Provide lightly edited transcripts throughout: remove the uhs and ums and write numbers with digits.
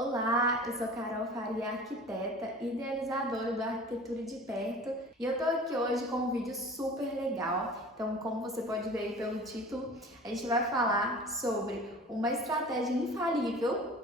Olá, eu sou Carol Faria, arquiteta, idealizadora do Arquitetura de Perto, e eu tô aqui hoje com um vídeo super legal. Então, como você pode ver aí pelo título, a gente vai falar sobre uma estratégia infalível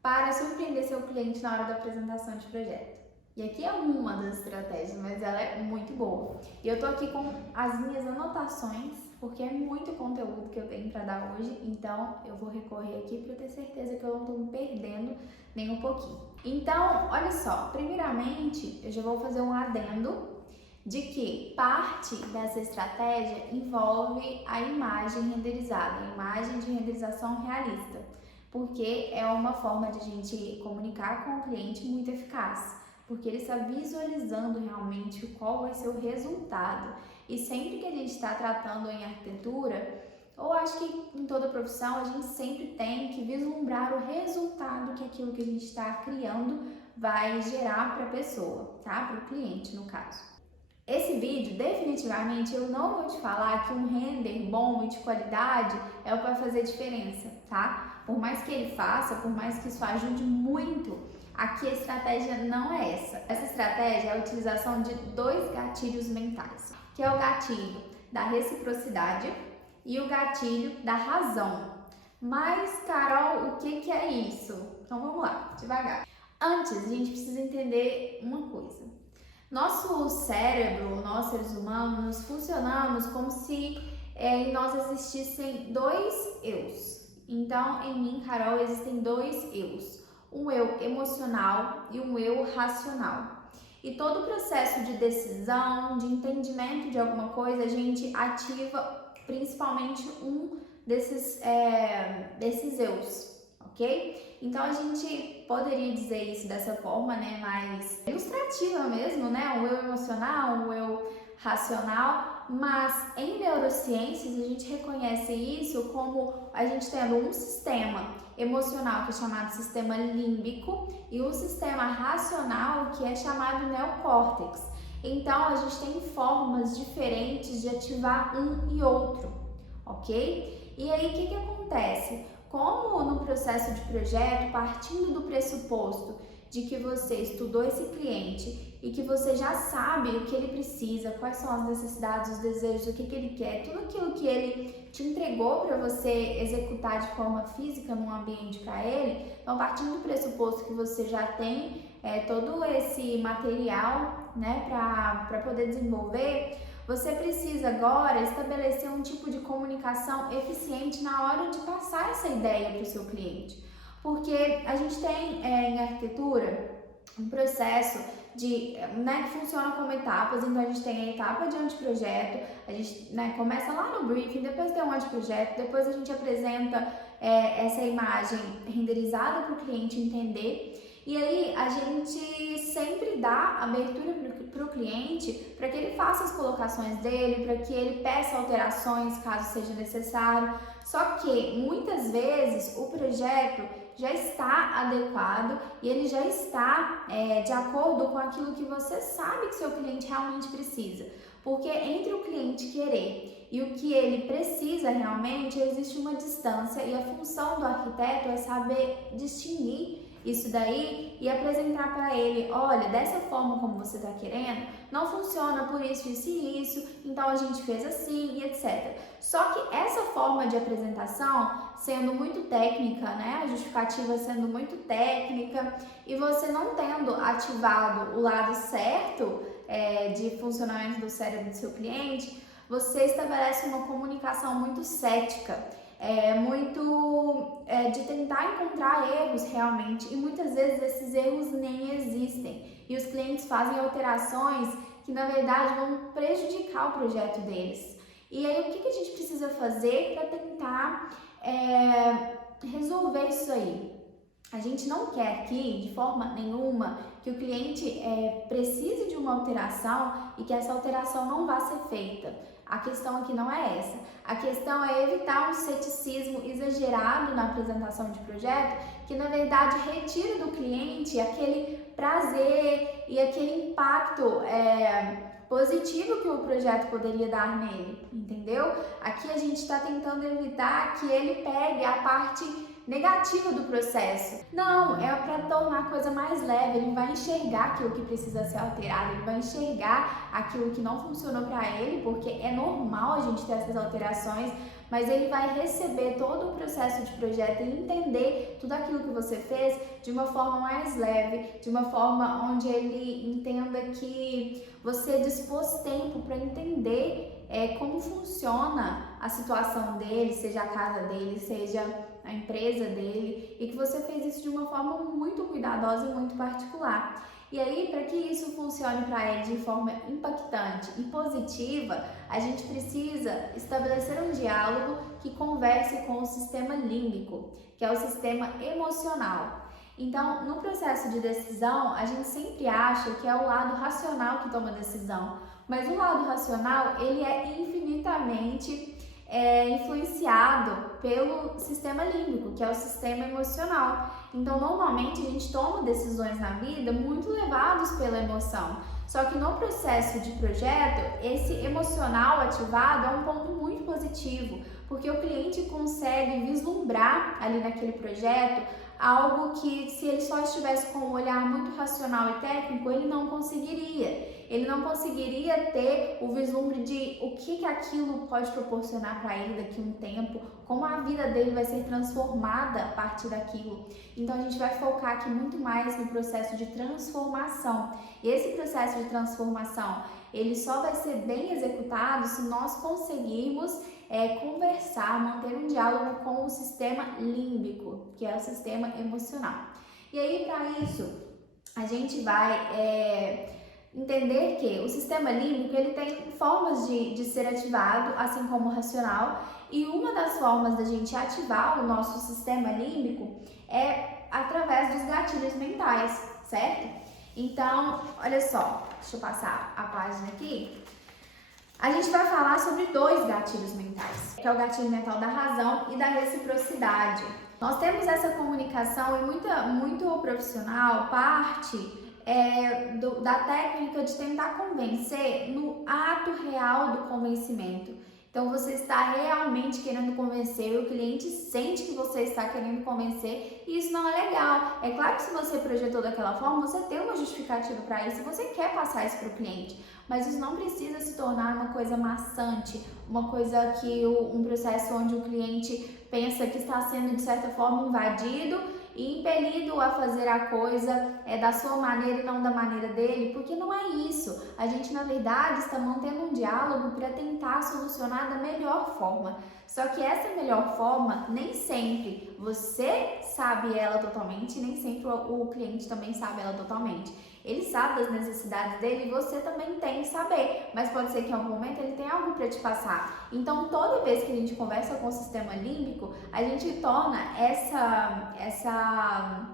para surpreender seu cliente na hora da apresentação de projeto. E aqui é uma das estratégias, mas ela é muito boa. E eu tô aqui com as minhas anotações, porque é muito conteúdo que eu tenho para dar hoje, então eu vou recorrer aqui para ter certeza que eu não estou me perdendo nem um pouquinho. Então, olha só, primeiramente eu já vou fazer um adendo de que parte dessa estratégia envolve a imagem renderizada, a imagem de renderização realista, porque é uma forma de a gente comunicar com o cliente muito eficaz, porque ele está visualizando realmente qual vai ser o resultado. E sempre que a gente está tratando em arquitetura, ou acho que em toda profissão, a gente sempre tem que vislumbrar o resultado que aquilo que a gente está criando vai gerar para a pessoa, tá? Para o cliente, no caso. Esse vídeo, definitivamente, eu não vou te falar que um render bom e de qualidade é o que vai fazer diferença, tá? Por mais que ele faça, por mais que isso ajude muito, aqui a estratégia não é essa. Essa estratégia é a utilização de dois gatilhos mentais, que é o gatilho da reciprocidade e o gatilho da razão. Mas, Carol, o que é isso? Então vamos lá, devagar. Antes, a gente precisa entender uma coisa. Nosso cérebro, nós seres humanos, funcionamos como se em nós existissem dois eus. Então, em mim, Carol, existem dois eus. Um eu emocional e um eu racional. E todo o processo de decisão, de entendimento de alguma coisa, a gente ativa principalmente um desses eus, ok? Então a gente poderia dizer isso dessa forma, né, mais ilustrativa mesmo, né, um eu emocional, um eu racional, mas em neurociências a gente reconhece isso como a gente tendo um sistema emocional que é chamado sistema límbico e um sistema racional que é chamado neocórtex. Então a gente tem formas diferentes de ativar um e outro, ok? E aí o que acontece? Como no processo de projeto, partindo do pressuposto de que você estudou esse cliente e que você já sabe o que ele precisa, quais são as necessidades, os desejos, o que ele quer, tudo aquilo que ele te entregou para você executar de forma física num ambiente para ele, então partindo do pressuposto que você já tem todo esse material, né, para poder desenvolver, você precisa agora estabelecer um tipo de comunicação eficiente na hora de passar essa ideia para o seu cliente. Porque a gente tem em arquitetura um processo né, que funciona como etapas. Então a gente tem a etapa de anteprojeto, a gente começa lá no briefing, depois tem um anteprojeto, depois a gente apresenta essa imagem renderizada para o cliente entender. E aí a gente sempre dá abertura para o cliente para que ele faça as colocações dele, para que ele peça alterações caso seja necessário. Só que muitas vezes o projeto já está adequado e ele já está de acordo com aquilo que você sabe que seu cliente realmente precisa. Porque entre o cliente querer e o que ele precisa realmente, existe uma distância e a função do arquiteto é saber distinguir isso daí e apresentar para ele, olha, dessa forma como você está querendo, não funciona por isso, isso e isso, então a gente fez assim e etc. Só que essa forma de apresentação, sendo muito técnica, né, a justificativa sendo muito técnica e você não tendo ativado o lado certo de funcionamento do cérebro do seu cliente, você estabelece uma comunicação muito cética, de tentar encontrar erros realmente, e muitas vezes esses erros nem existem e os clientes fazem alterações que na verdade vão prejudicar o projeto deles. E aí o que a gente precisa fazer para tentar resolver isso aí? A gente não quer aqui, de forma nenhuma, que o cliente precise de uma alteração e que essa alteração não vá ser feita. A questão aqui não é essa. A questão é evitar um ceticismo exagerado na apresentação de projeto, que na verdade retira do cliente aquele prazer e aquele impacto positivo que o projeto poderia dar nele, entendeu? Aqui a gente está tentando evitar que ele pegue a parte negativa do processo. Não, é para tornar a coisa mais leve. Ele vai enxergar aquilo que precisa ser alterado, ele vai enxergar aquilo que não funcionou para ele, porque é normal a gente ter essas alterações, mas ele vai receber todo o processo de projeto e entender tudo aquilo que você fez de uma forma mais leve, de uma forma onde ele entenda que você dispôs tempo para entender como funciona a situação dele, seja a casa dele, seja a empresa dele, e que você fez isso de uma forma muito cuidadosa e muito particular. E aí, para que isso funcione para ele de forma impactante e positiva, a gente precisa estabelecer um diálogo que converse com o sistema límbico, que é o sistema emocional. Então, no processo de decisão, a gente sempre acha que é o lado racional que toma a decisão, mas o lado racional, ele é infinitamente influenciado pelo sistema límbico, que é o sistema emocional. Então, normalmente a gente toma decisões na vida muito levados pela emoção. Só que no processo de projeto, esse emocional ativado é um ponto muito positivo, porque o cliente consegue vislumbrar ali naquele projeto algo que, se ele só estivesse com um olhar muito racional e técnico, ele não conseguiria. Ele não conseguiria ter o vislumbre de o que aquilo pode proporcionar para ele daqui a um tempo, como a vida dele vai ser transformada a partir daquilo. Então a gente vai focar aqui muito mais no processo de transformação. E esse processo de transformação, ele só vai ser bem executado se nós conseguirmos conversar, manter um diálogo com o sistema límbico, que é o sistema emocional. E aí, para isso, a gente vai entender que o sistema límbico, ele tem formas de ser ativado, assim como o racional, e uma das formas da gente ativar o nosso sistema límbico é através dos gatilhos mentais, certo? Então, olha só, deixa eu passar a página aqui. A gente vai falar sobre dois gatilhos mentais, que é o gatilho mental da razão e da reciprocidade. Nós temos essa comunicação e muito profissional parte da técnica de tentar convencer no ato real do convencimento. Então você está realmente querendo convencer, o cliente sente que você está querendo convencer e isso não é legal. É claro que se você projetou daquela forma, você tem uma justificativa para isso, você quer passar isso para o cliente, mas isso não precisa se tornar uma coisa maçante, uma coisa que um processo onde o cliente pensa que está sendo de certa forma invadido e impelido a fazer a coisa da sua maneira e não da maneira dele, porque não é isso. A gente, na verdade, está mantendo um diálogo para tentar solucionar da melhor forma. Só que essa melhor forma, nem sempre você sabe ela totalmente, nem sempre o cliente também sabe ela totalmente. Ele sabe das necessidades dele e você também tem que saber, mas pode ser que em algum momento ele tenha algo para te passar. Então, toda vez que a gente conversa com o sistema límbico, a gente torna essa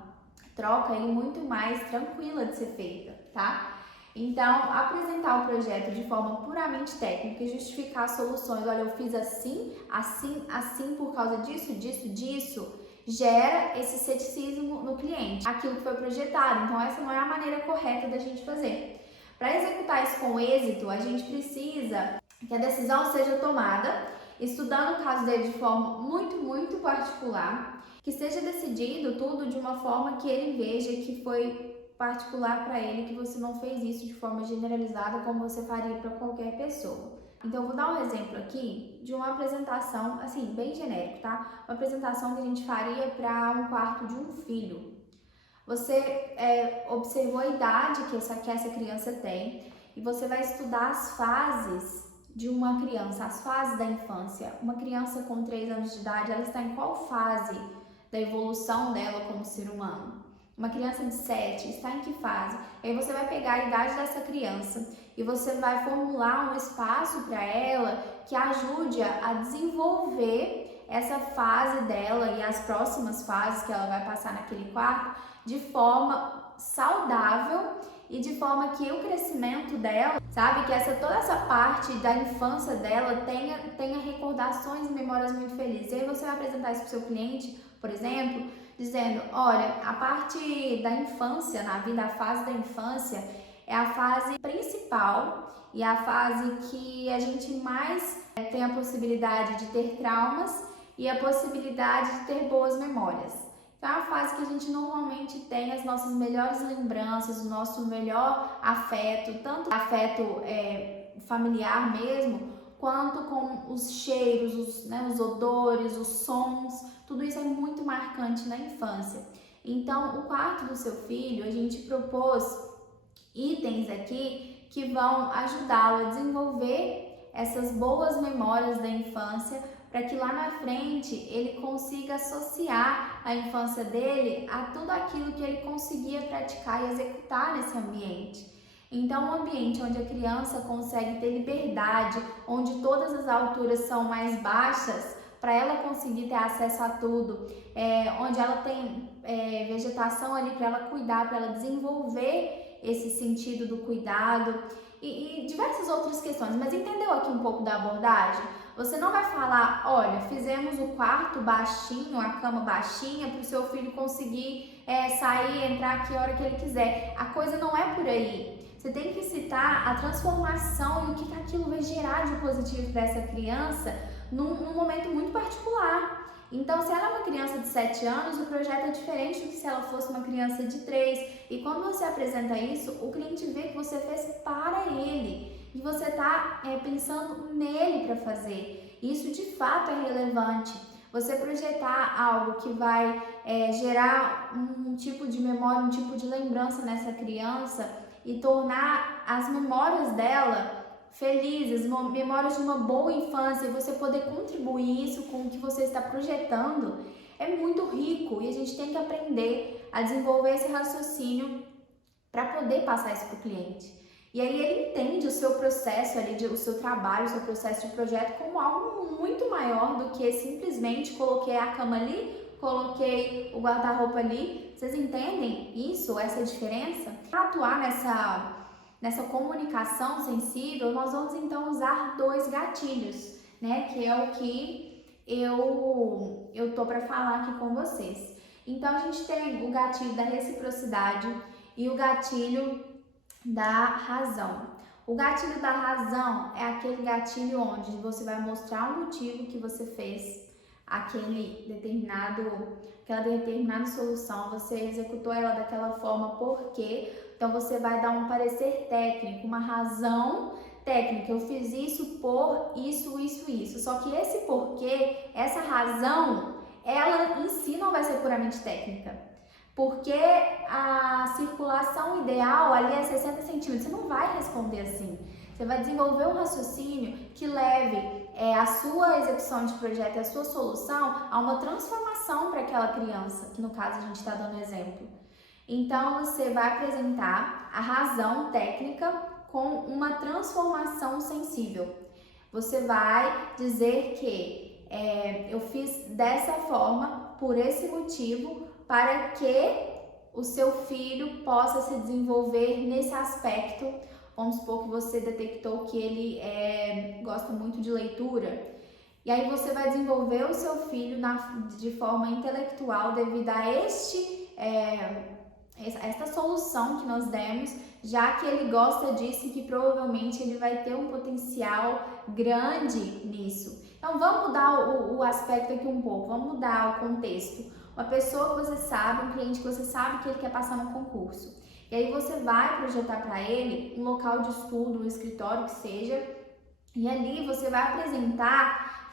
troca aí muito mais tranquila de ser feita, tá? Então, apresentar o projeto de forma puramente técnica e justificar soluções, olha, eu fiz assim, assim, assim por causa disso, disso, gera esse ceticismo no cliente, aquilo que foi projetado. Então, essa não é a maneira correta da gente fazer. Para executar isso com êxito, a gente precisa que a decisão seja tomada, estudando o caso dele de forma muito particular, que seja decidido tudo de uma forma que ele veja que foi particular para ele, que você não fez isso de forma generalizada como você faria para qualquer pessoa. Então, eu vou dar um exemplo aqui de uma apresentação, assim, bem genérico, tá? Uma apresentação que a gente faria para um quarto de um filho. Você observou a idade que essa criança tem e você vai estudar as fases de uma criança, as fases da infância. Uma criança com 3 anos de idade, ela está em qual fase da evolução dela como ser humano? Uma criança de 7 está em que fase? E aí você vai pegar a idade dessa criança e você vai formular um espaço para ela que ajude a desenvolver essa fase dela e as próximas fases que ela vai passar naquele quarto de forma saudável e de forma que o crescimento dela, sabe, que toda essa parte da infância dela tenha recordações e memórias muito felizes. E aí você vai apresentar isso para o seu cliente, por exemplo, dizendo, olha, a parte da infância, na vida, a fase da infância é a fase principal e a fase que a gente mais tem a possibilidade de ter traumas e a possibilidade de ter boas memórias. Então é uma fase que a gente normalmente tem as nossas melhores lembranças, o nosso melhor afeto, tanto afeto familiar mesmo, quanto com os cheiros, os odores, os sons, tudo isso é muito marcante na infância. Então, o quarto do seu filho, a gente propôs itens aqui que vão ajudá-lo a desenvolver essas boas memórias da infância, para que lá na frente ele consiga associar a infância dele a tudo aquilo que ele conseguia praticar e executar nesse ambiente. Então, um ambiente onde a criança consegue ter liberdade, onde todas as alturas são mais baixas, para ela conseguir ter acesso a tudo, onde ela tem vegetação ali para ela cuidar, para ela desenvolver esse sentido do cuidado e diversas outras questões. Mas entendeu aqui um pouco da abordagem? Você não vai falar, olha, fizemos o quarto baixinho, a cama baixinha, para o seu filho conseguir sair, entrar aqui a hora que ele quiser. A coisa não é por aí. Você tem que citar a transformação e o que aquilo vai gerar de positivo para essa criança num momento muito particular. Então, se ela é uma criança de 7 anos, o projeto é diferente do que se ela fosse uma criança de 3. E quando você apresenta isso, o cliente vê que você fez para ele e você está pensando nele para fazer. Isso de fato é relevante. Você projetar algo que vai gerar um tipo de memória, um tipo de lembrança nessa criança e tornar as memórias dela felizes, memórias de uma boa infância, e você poder contribuir isso com o que você está projetando, é muito rico e a gente tem que aprender a desenvolver esse raciocínio para poder passar isso para o cliente. E aí ele entende o seu processo ali, o seu trabalho, o seu processo de projeto como algo muito maior do que simplesmente coloquei a cama ali, coloquei o guarda-roupa ali. Vocês entendem isso, essa diferença? Para atuar nessa comunicação sensível, nós vamos então usar 2 gatilhos, né? Que é o que eu tô para falar aqui com vocês. Então a gente tem o gatilho da reciprocidade e o gatilho da razão. O gatilho da razão é aquele gatilho onde você vai mostrar o motivo que você fez aquela determinada solução, você executou ela daquela forma, por quê? Então você vai dar um parecer técnico, uma razão técnica. Eu fiz isso por isso, isso, isso. Só que esse porquê, essa razão, ela em si não vai ser puramente técnica. Porque a circulação ideal ali é 60 centímetros. Você não vai responder assim. Você vai desenvolver um raciocínio que leve a sua execução de projeto e a sua solução a uma transformação para aquela criança, que no caso a gente está dando exemplo. Então você vai apresentar a razão técnica com uma transformação sensível. Você vai dizer que eu fiz dessa forma, por esse motivo, para que o seu filho possa se desenvolver nesse aspecto. Vamos supor que você detectou que ele gosta muito de leitura. E aí você vai desenvolver o seu filho de forma intelectual devido a esta solução que nós demos, já que ele gosta disso e que provavelmente ele vai ter um potencial grande nisso. Então vamos mudar o aspecto aqui um pouco, vamos mudar o contexto. Uma pessoa que você sabe, um cliente que você sabe que ele quer passar no concurso. E aí você vai projetar para ele um local de estudo, um escritório que seja, e ali você vai apresentar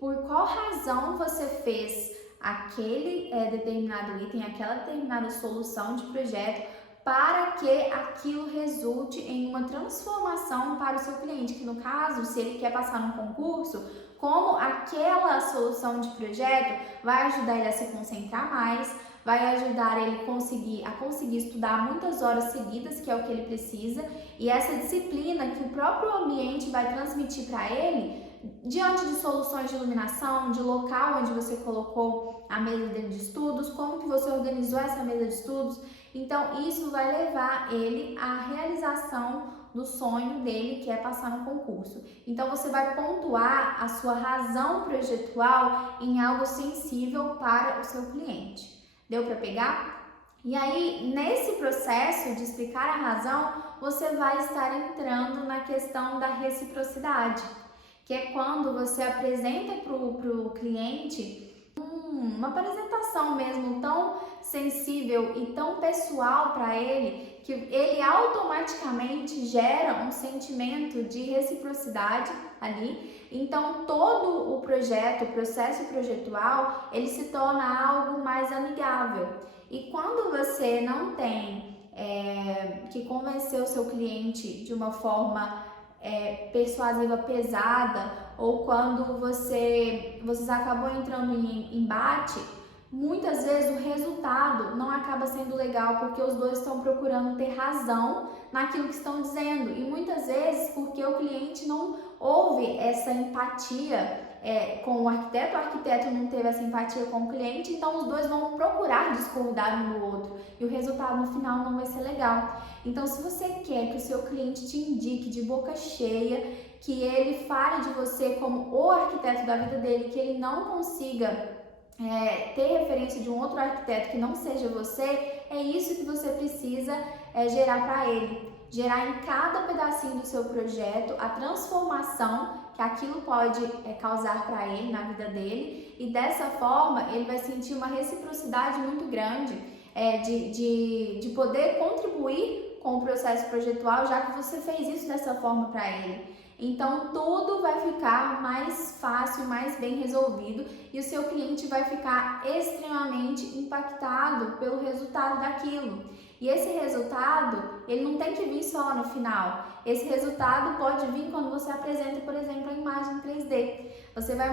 por qual razão você fez aquele determinado item, aquela determinada solução de projeto, para que aquilo resulte em uma transformação para o seu cliente, que no caso, se ele quer passar no concurso, como aquela solução de projeto vai ajudar ele a se concentrar mais, vai ajudar ele a conseguir estudar muitas horas seguidas, que é o que ele precisa, e essa disciplina que o próprio ambiente vai transmitir para ele, diante de soluções de iluminação, de local onde você colocou a mesa dele de estudos, como que você organizou essa mesa de estudos. Então isso vai levar ele à realização do sonho dele, que é passar no concurso. Então você vai pontuar a sua razão projetual em algo sensível para o seu cliente. Deu para pegar? E aí, nesse processo de explicar a razão, você vai estar entrando na questão da reciprocidade, que é quando você apresenta para o cliente uma apresentação mesmo tão sensível e tão pessoal para ele, que ele automaticamente gera um sentimento de reciprocidade ali. Então todo o projeto, o processo projetual, ele se torna algo mais amigável. E quando você não tem que convencer o seu cliente de uma forma persuasiva pesada, ou quando vocês acabam entrando em embate, muitas vezes o resultado não acaba sendo legal, porque os dois estão procurando ter razão naquilo que estão dizendo, e muitas vezes porque o cliente não houve essa empatia com o arquiteto não teve essa empatia com o cliente, então os dois vão procurar discordar um do outro e o resultado no final não vai ser legal. Então, se você quer que o seu cliente te indique de boca cheia, que ele fale de você como o arquiteto da vida dele, que ele não consiga ter referência de um outro arquiteto que não seja você, é isso que você precisa gerar para ele. Gerar em cada pedacinho do seu projeto a transformação que aquilo pode causar para ele na vida dele, e dessa forma ele vai sentir uma reciprocidade muito grande de poder contribuir com o processo projetual, já que você fez isso dessa forma para ele. Então tudo vai ficar mais fácil, mais bem resolvido, e o seu cliente vai ficar extremamente impactado pelo resultado daquilo. E esse resultado, ele não tem que vir só no final. Esse resultado pode vir quando você apresenta, por exemplo, a imagem 3D. Você vai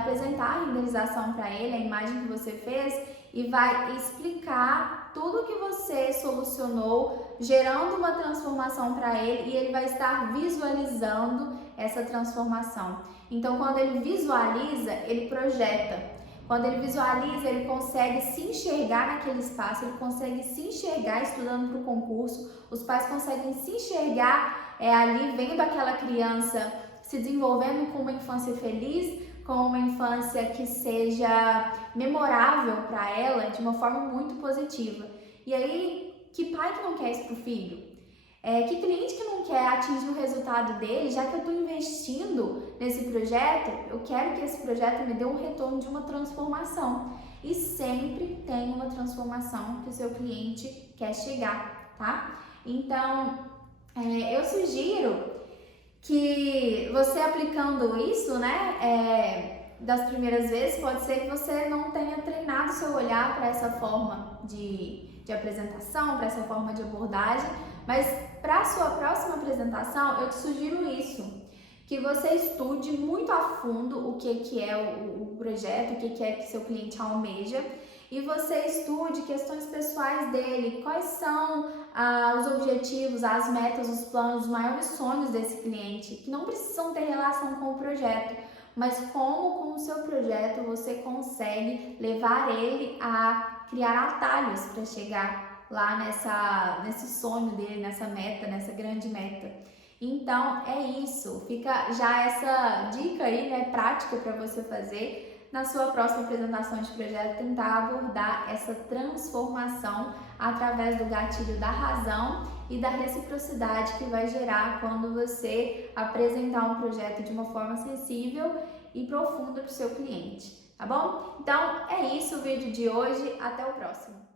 apresentar a renderização para ele, a imagem que você fez, e vai explicar tudo que você solucionou, gerando uma transformação para ele, e ele vai estar visualizando essa transformação. Então, quando ele visualiza, ele projeta. Quando ele visualiza, ele consegue se enxergar naquele espaço, ele consegue se enxergar estudando para o concurso, os pais conseguem se enxergar ali vendo aquela criança se desenvolvendo com uma infância feliz, com uma infância que seja memorável para ela de uma forma muito positiva. E aí, que pai que não quer isso para o filho? Que cliente que não quer atingir o resultado dele? Já que eu estou investindo nesse projeto, eu quero que esse projeto me dê um retorno de uma transformação. E sempre tem uma transformação que o seu cliente quer chegar, tá? Então, eu sugiro que você aplicando isso, das primeiras vezes, pode ser que você não tenha treinado seu olhar para essa forma de apresentação, para essa forma de abordagem, mas para a sua próxima apresentação, eu te sugiro isso, que você estude muito a fundo o que é o projeto, o que é que seu cliente almeja, e você estude questões pessoais dele, quais são os objetivos, as metas, os planos, os maiores sonhos desse cliente, que não precisam ter relação com o projeto, mas como com o seu projeto você consegue levar ele a criar atalhos para chegar lá nesse sonho dele, nessa meta, nessa grande meta. Então é isso, fica já essa dica aí, prática para você fazer na sua próxima apresentação de projeto, tentar abordar essa transformação através do gatilho da razão e da reciprocidade que vai gerar quando você apresentar um projeto de uma forma sensível e profunda para o seu cliente, tá bom? Então é isso o vídeo de hoje, até o próximo.